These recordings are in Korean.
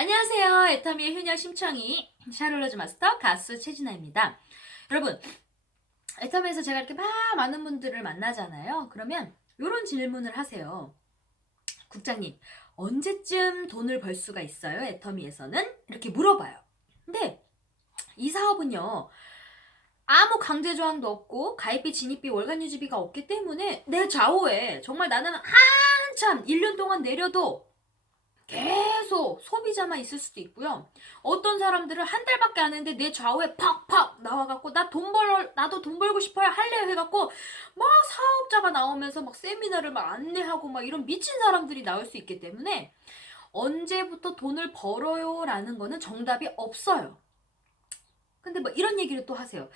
안녕하세요. 애터미의 효녀 심청이 샤를로즈 마스터 가수 최진아입니다. 여러분, 애터미에서 제가 이렇게 막 많은 분들을 만나잖아요. 그러면 이런 질문을 하세요. 국장님, 언제쯤 돈을 벌 수가 있어요? 애터미에서는? 이렇게 물어봐요. 근데 이 사업은요. 아무 강제 조항도 없고 가입비, 진입비, 월간 유지비가 없기 때문에 내 좌우에 정말 나는 한참 1년 동안 내려도 계속 소비자만 있을 수도 있고요. 어떤 사람들은 한 달밖에 안 했는데 내 좌우에 팍팍 나와갖고 나 돈 벌, 나도 돈 벌고 싶어요 할래요 해갖고 막 사업자가 나오면서 막 세미나를 막 안내하고 막 이런 미친 사람들이 나올 수 있기 때문에 언제부터 돈을 벌어요 라는 거는 정답이 없어요. 근데 뭐 이런 얘기를 또 하세요.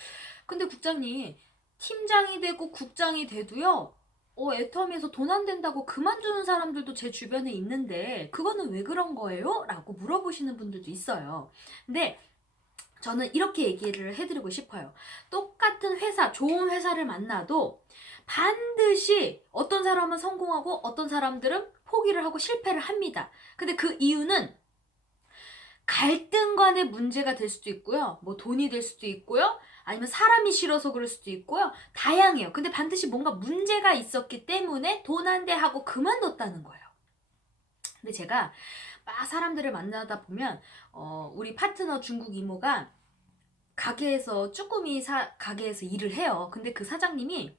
근데 국장님 팀장이 되고 국장이 돼도요. 어, 애텀에서 돈 안 된다고 그만두는 사람들도 제 주변에 있는데 그거는 왜 그런 거예요? 라고 물어보시는 분들도 있어요. 근데 저는 이렇게 얘기를 해드리고 싶어요. 똑같은 회사, 좋은 회사를 만나도 반드시 어떤 사람은 성공하고 어떤 사람들은 포기를 하고 실패를 합니다. 근데 그 이유는 갈등 간의 문제가 될 수도 있고요. 뭐 돈이 될 수도 있고요. 아니면 사람이 싫어서 그럴 수도 있고요. 다양해요. 근데 반드시 뭔가 문제가 있었기 때문에 돈안돼 하고 그만뒀다는 거예요. 근데 제가 막 사람들을 만나다 보면 어, 우리 파트너 중국 이모가 가게에서 쭈꾸미 사, 가게에서 일을 해요. 근데 그 사장님이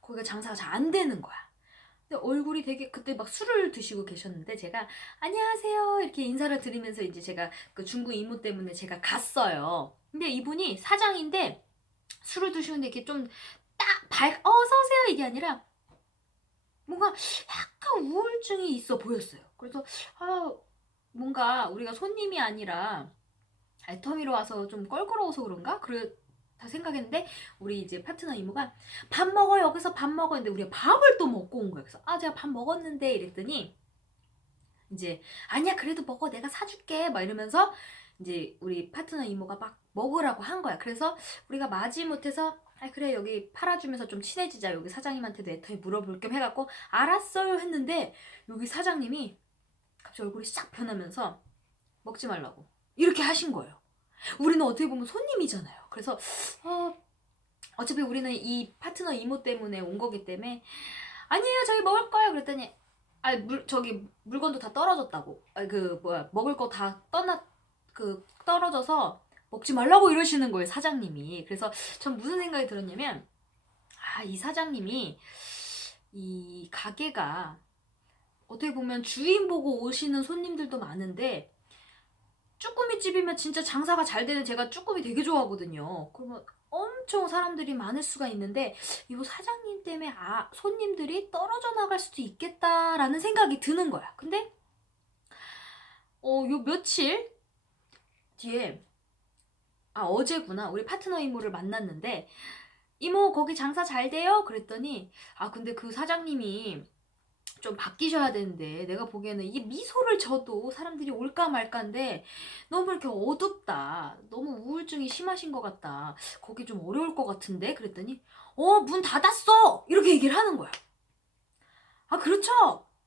거기가 장사가 잘 안 되는 거야. 근데 얼굴이 되게 그때 막 술을 드시고 계셨는데 제가 안녕하세요 이렇게 인사를 드리면서 이제 제가 그 중국 이모 때문에 제가 갔어요. 근데 이분이 사장인데 술을 드시는데 이렇게 좀 딱 밝, 어서 오세요 이게 아니라 뭔가 약간 우울증이 있어 보였어요. 그래서 아 뭔가 우리가 손님이 아니라 애터미로 와서 좀 껄끄러워서 그런가? 그래 다 생각했는데 우리 이제 파트너 이모가 밥 먹어 여기서 밥 먹어 했는데 우리가 밥을 또 먹고 온 거야. 그래서 아 제가 밥 먹었는데 이랬더니 이제 아니야 그래도 먹어 내가 사줄게 막 이러면서 이제 우리 파트너 이모가 막 먹으라고 한 거야. 그래서 우리가 마지못해서 아 그래 여기 팔아주면서 좀 친해지자 여기 사장님한테도 애터미 물어볼 겸 해갖고 알았어요 했는데 여기 사장님이 갑자기 얼굴이 싹 변하면서 먹지 말라고 이렇게 하신 거예요. 우리는 어떻게 보면 손님이잖아요. 그래서 어, 어차피 우리는 이 파트너 이모 때문에 온 거기 때문에 아니에요 저희 먹을 거예요. 그랬더니 아 물 저기 물건도 다 떨어졌다고. 아 그 뭐야 먹을 거 다 떠나 그 떨어져서 먹지 말라고 이러시는 거예요 사장님이. 그래서 전 무슨 생각이 들었냐면 아 이 사장님이 이 가게가 어떻게 보면 주인 보고 오시는 손님들도 많은데 쭈꾸미 집이면 진짜 장사가 잘 되는 제가 쭈꾸미 되게 좋아하거든요. 그러면 엄청 사람들이 많을 수가 있는데 이거 사장님 때문에 아 손님들이 떨어져 나갈 수도 있겠다라는 생각이 드는 거야. 근데 어요 며칠 뒤에 아 어제구나 우리 파트너 이모를 만났는데 이모 거기 장사 잘 돼요? 그랬더니 아 근데 그 사장님이 좀 바뀌셔야 되는데 내가 보기에는 이게 미소를 져도 사람들이 올까 말까인데 너무 이렇게 어둡다 너무 우울증이 심하신 것 같다 거기 좀 어려울 것 같은데 그랬더니 어 문 닫았어! 이렇게 얘기를 하는 거야. 아 그렇죠?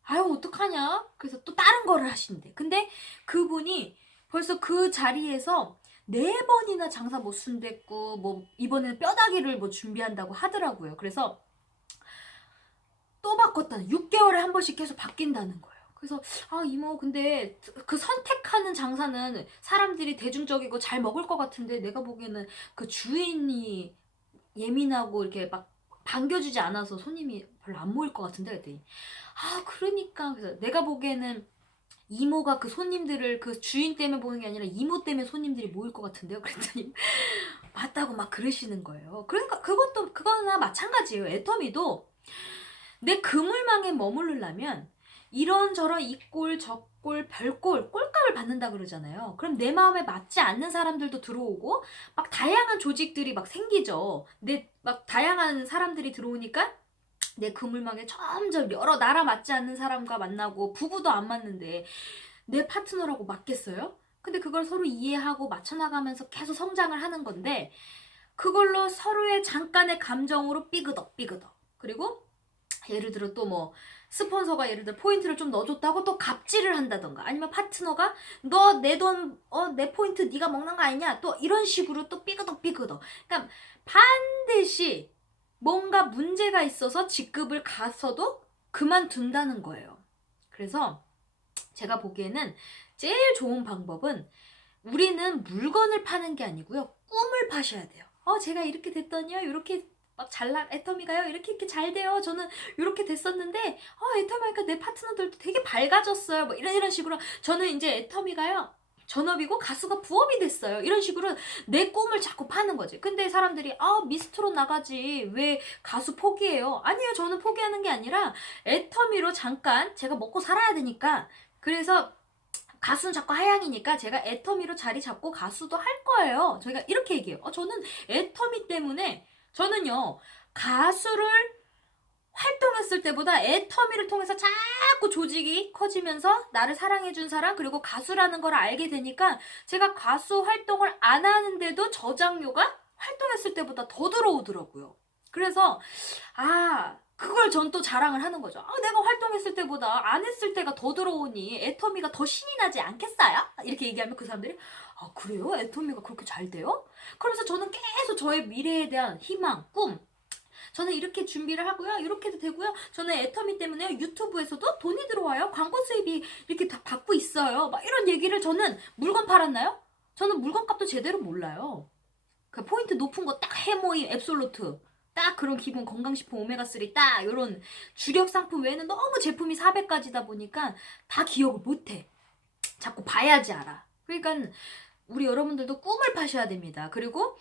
아유 어떡하냐? 그래서 또 다른 거를 하신대 근데 그분이 벌써 그 자리에서 네 번이나 장사 못 순댔고 뭐 이번에는 뼈다귀를 뭐 준비한다고 하더라고요. 그래서 또 바꿨다는 6개월에 한 번씩 계속 바뀐다는 거예요. 그래서 아 이모 근데 그 선택하는 장사는 사람들이 대중적이고 잘 먹을 것 같은데 내가 보기에는 그 주인이 예민하고 이렇게 막 반겨주지 않아서 손님이 별로 안 모일 것 같은데 그랬더니 아 그러니까. 그래서 내가 보기에는 이모가 그 손님들을 그 주인 때문에 보는 게 아니라 이모 때문에 손님들이 모일 것 같은데요? 그랬더니 맞다고 막 그러시는 거예요. 그러니까 그것도 그거나 마찬가지예요. 애터미도 내 그물망에 머무르려면 이런저런 이꼴 저꼴 별꼴 꼴값을 받는다 그러잖아요. 그럼 내 마음에 맞지 않는 사람들도 들어오고 막 다양한 조직들이 막 생기죠. 내 막 다양한 사람들이 들어오니까 내 그물망에 점점 여러 나라 맞지 않는 사람과 만나고 부부도 안 맞는데 내 파트너라고 맞겠어요? 근데 그걸 서로 이해하고 맞춰나가면서 계속 성장을 하는 건데 그걸로 서로의 잠깐의 감정으로 삐그덕 삐그덕 그리고 예를 들어 또 뭐 스폰서가 예를 들어 포인트를 좀 넣어줬다고 또 갑질을 한다던가 아니면 파트너가 너 내 돈 어 내 포인트 네가 먹는 거 아니냐 또 이런 식으로 또 삐그덕 삐그덕 그러니까 반드시 뭔가 문제가 있어서 직급을 가서도 그만둔다는 거예요. 그래서 제가 보기에는 제일 좋은 방법은 우리는 물건을 파는 게 아니고요. 꿈을 파셔야 돼요. 어, 제가 이렇게 됐더니요. 이렇게 막 잘나 애터미가요. 이렇게 이렇게 잘 돼요. 저는 이렇게 됐었는데 어, 애터미가 내 파트너들도 되게 밝아졌어요. 뭐 이런 이런 식으로 저는 이제 애터미가요. 전업이고 가수가 부업이 됐어요. 이런 식으로 내 꿈을 자꾸 파는 거지. 근데 사람들이 아 미스트로 나가지 왜 가수 포기해요? 아니요 저는 포기하는 게 아니라 애터미로 잠깐 제가 먹고 살아야 되니까 그래서 가수는 자꾸 하향이니까 제가 애터미로 자리 잡고 가수도 할 거예요. 저희가 이렇게 얘기해요. 어, 저는 애터미 때문에 저는요 가수를 활동했을 때보다 애터미를 통해서 자꾸 조직이 커지면서 나를 사랑해준 사람 그리고 가수라는 걸 알게 되니까 제가 가수 활동을 안 하는데도 저장료가 활동했을 때보다 더 들어오더라고요. 그래서 아 그걸 전 또 자랑을 하는 거죠. 아, 내가 활동했을 때보다 안 했을 때가 더 들어오니 애터미가 더 신이 나지 않겠어요? 이렇게 얘기하면 그 사람들이 아 그래요? 애터미가 그렇게 잘 돼요? 그러면서 저는 계속 저의 미래에 대한 희망, 꿈 저는 이렇게 준비를 하고요. 이렇게도 되고요. 저는 애터미 때문에 유튜브에서도 돈이 들어와요. 광고 수입이 이렇게 다 받고 있어요. 막 이런 얘기를 저는 물건 팔았나요? 저는 물건 값도 제대로 몰라요. 그 포인트 높은 거 딱 해모임 앱솔루트 딱 그런 기본 건강식품 오메가3 딱 이런 주력 상품 외에는 너무 제품이 400가지다 보니까 다 기억을 못해. 자꾸 봐야지 알아. 그러니까 우리 여러분들도 꿈을 파셔야 됩니다. 그리고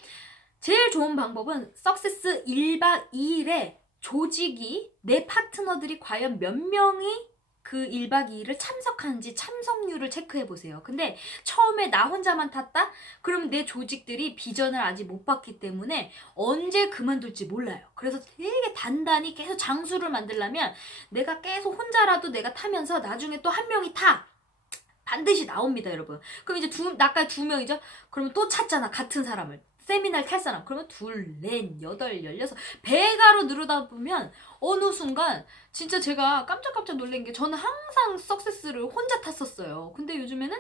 제일 좋은 방법은 석세스 1박 2일에 조직이 내 파트너들이 과연 몇 명이 그 1박 2일을 참석하는지 참석률을 체크해 보세요. 근데 처음에 나 혼자만 탔다? 그러면 내 조직들이 비전을 아직 못 봤기 때문에 언제 그만둘지 몰라요. 그래서 되게 단단히 계속 장수를 만들려면 내가 계속 혼자라도 내가 타면서 나중에 또 한 명이 타. 반드시 나옵니다, 여러분. 그럼 이제 두, 나까지 두 명이죠? 그러면 또 찾잖아, 같은 사람을. 세미나를 탈 사람. 그러면 둘, 넷, 여덟, 열여섯. 배가로 늘어다 보면 어느 순간 진짜 제가 깜짝깜짝 놀란 게 저는 항상 석세스를 혼자 탔었어요. 근데 요즘에는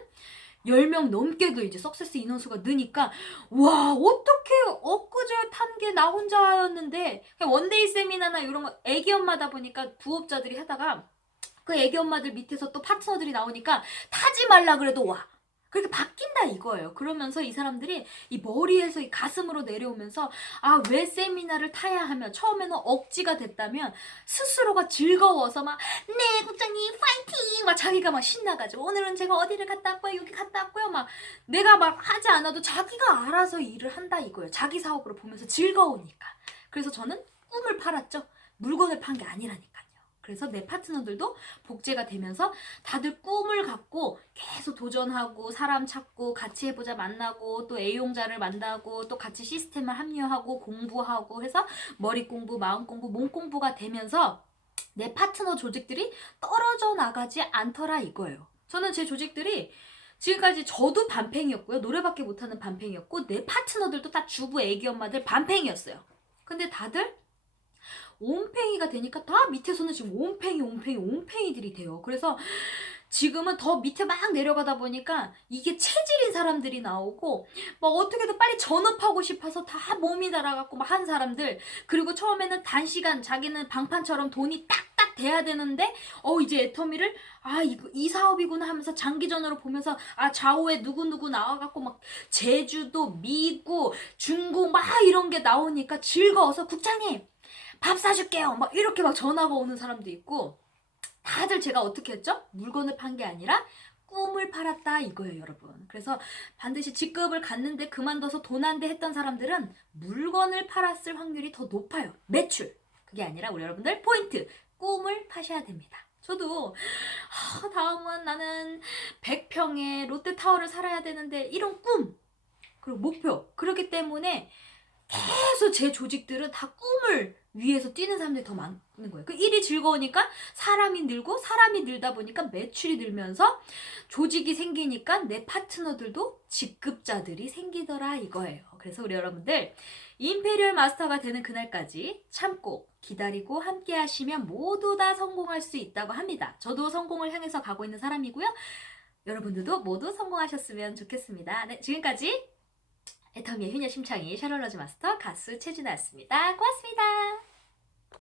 10명 넘게도 이제 석세스 인원수가 느니까 와 어떻게 엊그제 탄 게 나 혼자였는데 원데이 세미나나 이런 거 애기 엄마다 보니까 부업자들이 하다가 그 애기 엄마들 밑에서 또 파트너들이 나오니까 타지 말라 그래도 와. 그렇게 바뀐다 이거예요. 그러면서 이 사람들이 이 머리에서 이 가슴으로 내려오면서 아 왜 세미나를 타야 하며 처음에는 억지가 됐다면 스스로가 즐거워서 막 네 국장님 파이팅 막 자기가 막 신나가지고 오늘은 제가 어디를 갔다 왔고요 여기 갔다 왔고요 막 내가 막 하지 않아도 자기가 알아서 일을 한다 이거예요. 자기 사업으로 보면서 즐거우니까. 그래서 저는 꿈을 팔았죠. 물건을 판 게 아니라니까요. 그래서 내 파트너들도 복제가 되면서 다들 꿈을 갖고 계속 도전하고 사람 찾고 같이 해보자 만나고 또 애용자를 만나고 또 같이 시스템을 합류하고 공부하고 해서 머리 공부, 마음 공부, 몸 공부가 되면서 내 파트너 조직들이 떨어져 나가지 않더라 이거예요. 저는 제 조직들이 지금까지 저도 반팽이었고요. 노래밖에 못하는 반팽이었고 내 파트너들도 다 주부 애기 엄마들 반팽이었어요. 근데 다들 온팽이가 되니까 다 밑에서는 지금 온팽이 온팽이 온팽이들이 돼요. 그래서 지금은 더 밑에 막 내려가다 보니까 이게 체질인 사람들이 나오고 막 어떻게든 빨리 전업하고 싶어서 다 몸이 달아갖고 막 한 사람들 그리고 처음에는 단시간 자기는 방판처럼 돈이 딱딱 돼야 되는데 어 이제 애터미를 아 이거 이 사업이구나 하면서 장기전으로 보면서 아 좌우에 누구누구 나와갖고 막 제주도 미국 중국 막 이런 게 나오니까 즐거워서 국장님 밥 사줄게요. 막 이렇게 막 전화가 오는 사람도 있고 다들 제가 어떻게 했죠? 물건을 판 게 아니라 꿈을 팔았다 이거예요, 여러분. 그래서 반드시 직급을 갖는데 그만둬서 돈 안 돼 했던 사람들은 물건을 팔았을 확률이 더 높아요. 매출. 그게 아니라 우리 여러분들 포인트. 꿈을 파셔야 됩니다. 저도 아, 다음은 나는 100평의 롯데타워를 살아야 되는데 이런 꿈 그리고 목표 그렇기 때문에 계속 제 조직들은 다 꿈을 위해서 뛰는 사람들이 더 많은 거예요. 그 일이 즐거우니까 사람이 늘고 사람이 늘다 보니까 매출이 늘면서 조직이 생기니까 내 파트너들도 직급자들이 생기더라 이거예요. 그래서 우리 여러분들 임페리얼 마스터가 되는 그날까지 참고 기다리고 함께 하시면 모두 다 성공할 수 있다고 합니다. 저도 성공을 향해서 가고 있는 사람이고요. 여러분들도 모두 성공하셨으면 좋겠습니다. 네, 지금까지 애터미의 효녀 심창희 샤롤러즈 마스터 가수 최진아였습니다. 고맙습니다.